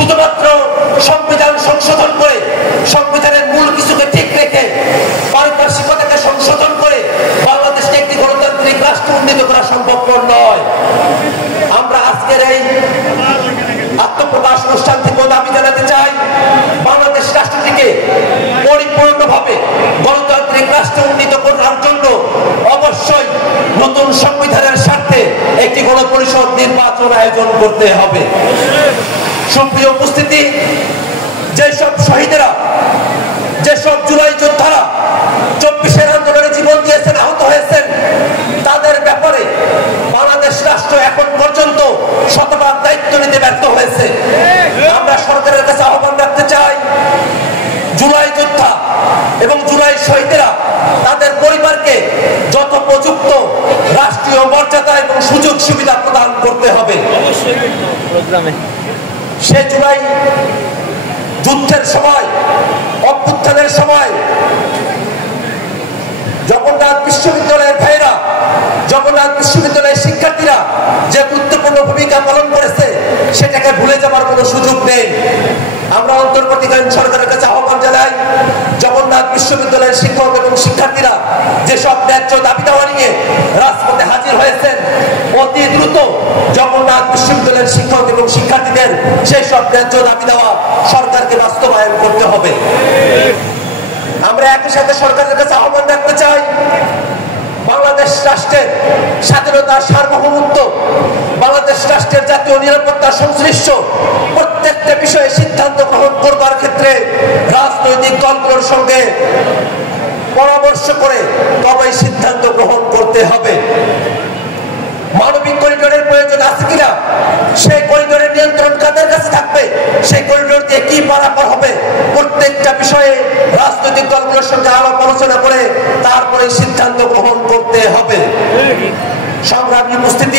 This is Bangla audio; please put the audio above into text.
শুধুমাত্র সংবিধান সংশোধন করে, সংবিধানের মূল কিছুকে ঠিক রেখে, পারিপার্শ্বিকতাকে সংশোধন করে বাংলাদেশকে একটি গণতান্ত্রিক রাষ্ট্র উন্নীত করা সম্ভবপর নয়। আমরা আজকের এই আত্মপ্রকাশ অনুষ্ঠান থেকেও দাবি জানাতে চাই, বাংলাদেশ রাষ্ট্রটিকে পরিপূর্ণভাবে গণতান্ত্রিক রাষ্ট্র উন্নীত করার জন্য অবশ্যই নতুন সংবিধানের স্বার্থে একটি গণপরিষদ নির্বাচন আয়োজন করতে হবে। সুপ্রিয় উপস্থিতি, যেসব শহীদেরা, যেসব জুলাই যোদ্ধারা 24-এর আন্দোলনে জীবন দিয়েছেন, আহত হয়েছেন, তাদের ব্যাপারে বাংলাদেশ রাষ্ট্র এখন পর্যন্ত শতভাগ দায়িত্ব নিতে ব্যর্থ হয়েছে। আমরা সরকারের কাছে আহ্বান রাখতে চাই, জুলাই যোদ্ধা এবং জুলাই শহীদেরা তাদের পরিবারকে যথোপযুক্ত রাষ্ট্রীয় মর্যাদা এবং সুযোগ সুবিধা প্রদান করতে হবে। সে জুলাই যুদ্ধের সময়, অভ্যুত্থানের সময় জগন্নাথ বিশ্ববিদ্যালয়ের ভাইরা, জগন্নাথ বিশ্ববিদ্যালয়ের শিক্ষার্থীরা যে গুরুত্বপূর্ণ ভূমিকা পালন করেছে, সেটাকে ভুলে যাবার কোনো সুযোগ নেই। আমরা অন্তর্বর্তীকালীন সরকারের কাছে আহ্বান জানাই, জগন্নাথ বিশ্ববিদ্যালয়ের শিক্ষক এবং শিক্ষার্থীরা যেসব ন্যায্য দাবি দাওয়া নিয়ে রাজপথে হাজির হয়েছেন, অতি দ্রুত জগন্নাথ বিশ্ববিদ্যালয়ের শিক্ষক এবং শিক্ষার্থীদের সেই সব ন্যায্য দাবি দেওয়া সরকারকে বাস্তবায়ন করতে হবে। আমরা একই সাথে সরকারের কাছে আহ্বান রাখতে চাই, বাংলাদেশ রাষ্ট্রের স্বাধীনতা, সার্বভৌমত্ব, বাংলাদেশ রাষ্ট্রের জাতীয় নিরাপত্তা সংশ্লিষ্ট প্রত্যেকটা বিষয়ে সিদ্ধান্ত গ্রহণ করবার ক্ষেত্রে রাজনৈতিক দলগুলোর সঙ্গে পরামর্শ করে তবেই সিদ্ধান্ত গ্রহণ করতে হবে। মানবিক করিডোরের প্রয়োজন আছে কিনা, সেই করিডোরের নিয়ন্ত্রণ কাদের কাছে থাকবে, সেই করিডোর দিয়ে কি পারাপার হবে, প্রত্যেকটা বিষয়ে রাজনৈতিক দলগুলোর সঙ্গে আলাপ আলোচনা করে তারপরে সিদ্ধান্ত গ্রহণ করতে হবে। সংগ্রামী উপস্থিতি।